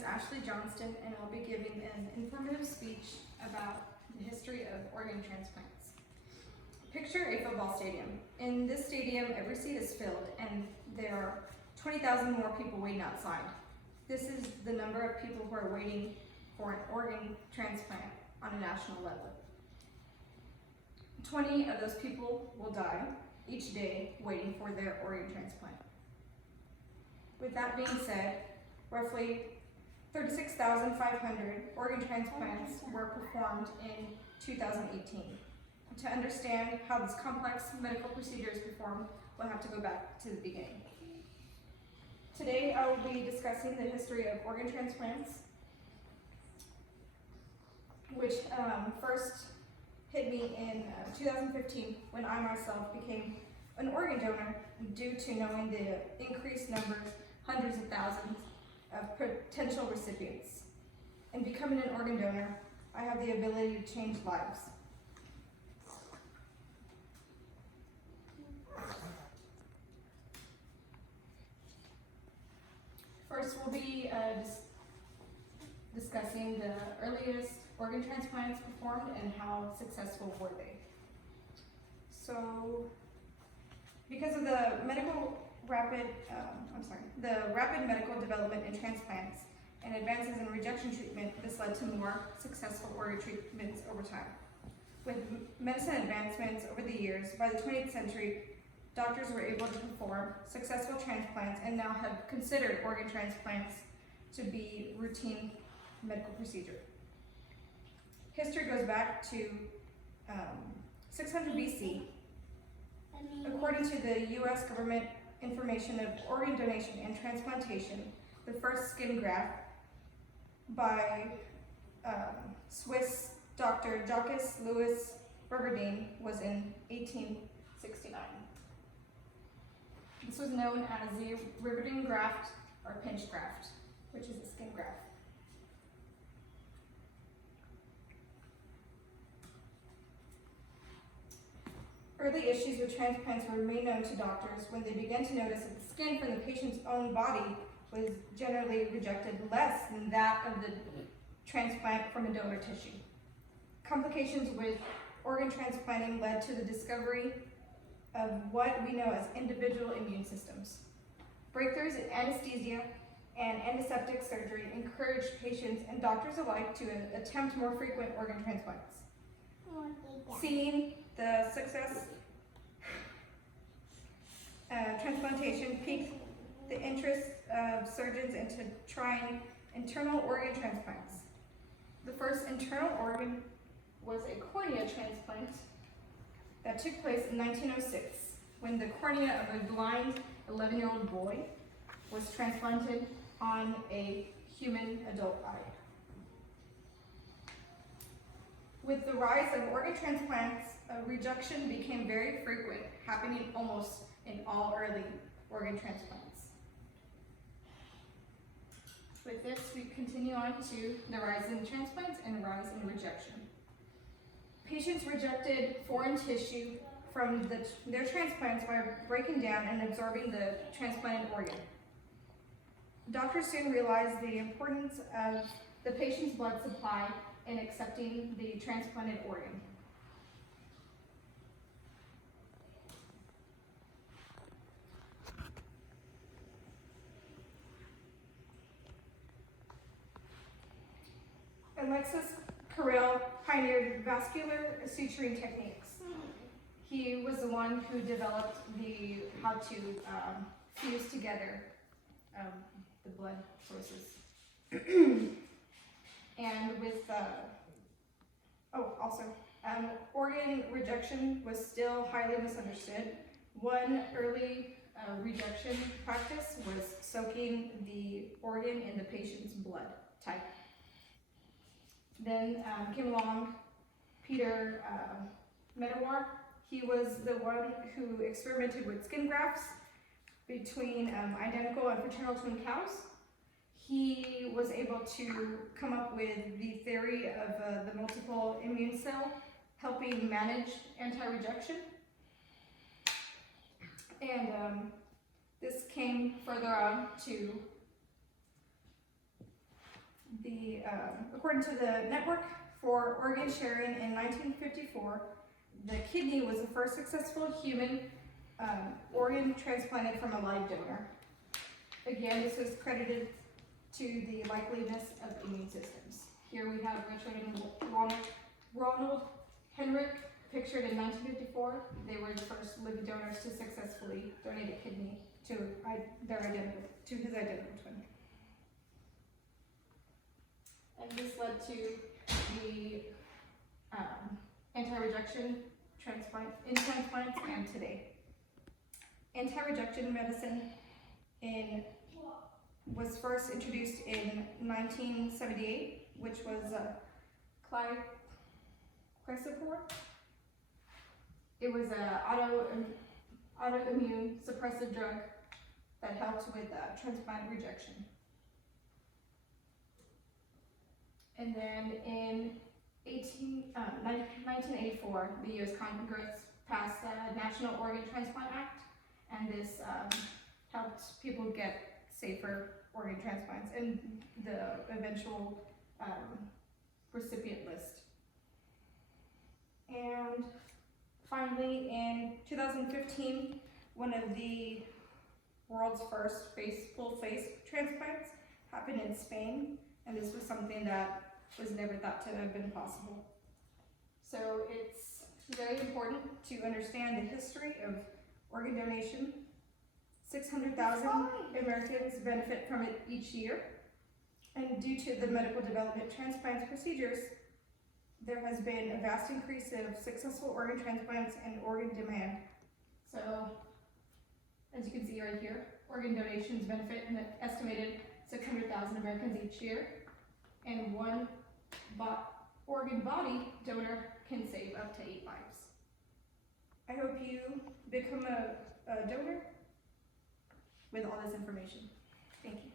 is Ashley Johnston, and I'll be giving an informative speech about the history of organ transplants. Picture a football stadium. In this stadium, every seat is filled, and there are 20,000 more people waiting outside. This is the number of people who are waiting for an organ transplant on a national level. 20 of those people will die each day waiting for their organ transplant. With that being said, roughly 36,500 organ transplants were performed in 2018. To understand how this complex medical procedure is performed, we'll have to go back to the beginning. Today, I will be discussing the history of organ transplants, which first hit me in 2015 when I myself became an organ donor due to knowing the increased numbers, hundreds of thousands of potential recipients. In becoming an organ donor, I have the ability to change lives. First, we'll be discussing the earliest organ transplants performed and how successful were they. So, because of the rapid medical development in transplants and advances in rejection treatment, this led to more successful organ treatments over time. With medicine advancements over the years, by the 20th century, doctors were able to perform successful transplants and now have considered organ transplants to be routine medical procedure. History goes back to 600 BC. According to the U.S. government information of organ donation and transplantation, the first skin graft by Swiss Dr. Jacques Louis Riverdin was in 1869. This was known as the Riverdin graft or pinch graft, which is a skin graft. Early issues with transplants were made known to doctors when they began to notice that the skin from the patient's own body was generally rejected less than that of the transplant from a donor tissue. Complications with organ transplanting led to the discovery of what we know as individual immune systems. Breakthroughs in anesthesia and antiseptic surgery encouraged patients and doctors alike to attempt more frequent organ transplants. Seeing the success transplantation piqued the interest of surgeons into trying internal organ transplants. The first internal organ was a cornea transplant that took place in 1906 when the cornea of a blind 11-year-old boy was transplanted on a human adult eye. With the rise of organ transplants, rejection became very frequent, happening almost in all early organ transplants. With this, we continue on to the rise in transplants and rise in rejection. Patients rejected foreign tissue from their transplants by breaking down and absorbing the transplanted organ. Doctors soon realized the importance of the patient's blood supply in accepting the transplanted organ. Alexis Carrel pioneered vascular suturing techniques. He was the one who developed how to fuse together the blood sources. And with, organ rejection was still highly misunderstood. One early rejection practice was soaking the organ in the patient's blood type. Then came along Peter Medawar. He was the one who experimented with skin grafts between identical and fraternal twin cows. He was able to come up with the theory of the multiple immune cell helping manage anti-rejection. And this came further on to According to the Network for Organ Sharing in 1954, the kidney was the first successful human organ transplanted from a live donor. Again, this is credited to the likeliness of immune systems. Here we have Richard and Ronald Henrik, pictured in 1954. They were the first living donors to successfully donate a kidney to his identical twin. And this led to the anti-rejection transplants and today. Anti-rejection medicine was first introduced in 1978, which was Clexapor. It was an autoimmune suppressive drug that helped with transplant rejection. And then in 1984, the U.S. Congress passed the National Organ Transplant Act, and this helped people get safer organ transplants and the eventual recipient list. And finally, in 2015, one of the world's first full-face transplants happened in Spain, and this was something that was never thought to have been possible. So it's very important to understand the history of organ donation. 600,000 Americans benefit from it each year, and due to the medical development transplants procedures, there has been a vast increase of successful organ transplants and organ demand. So, as you can see right here, organ donations benefit an estimated 600,000 Americans each year, and one organ body donor can save up to 8 lives. I hope you become a donor with all this information. Thank you.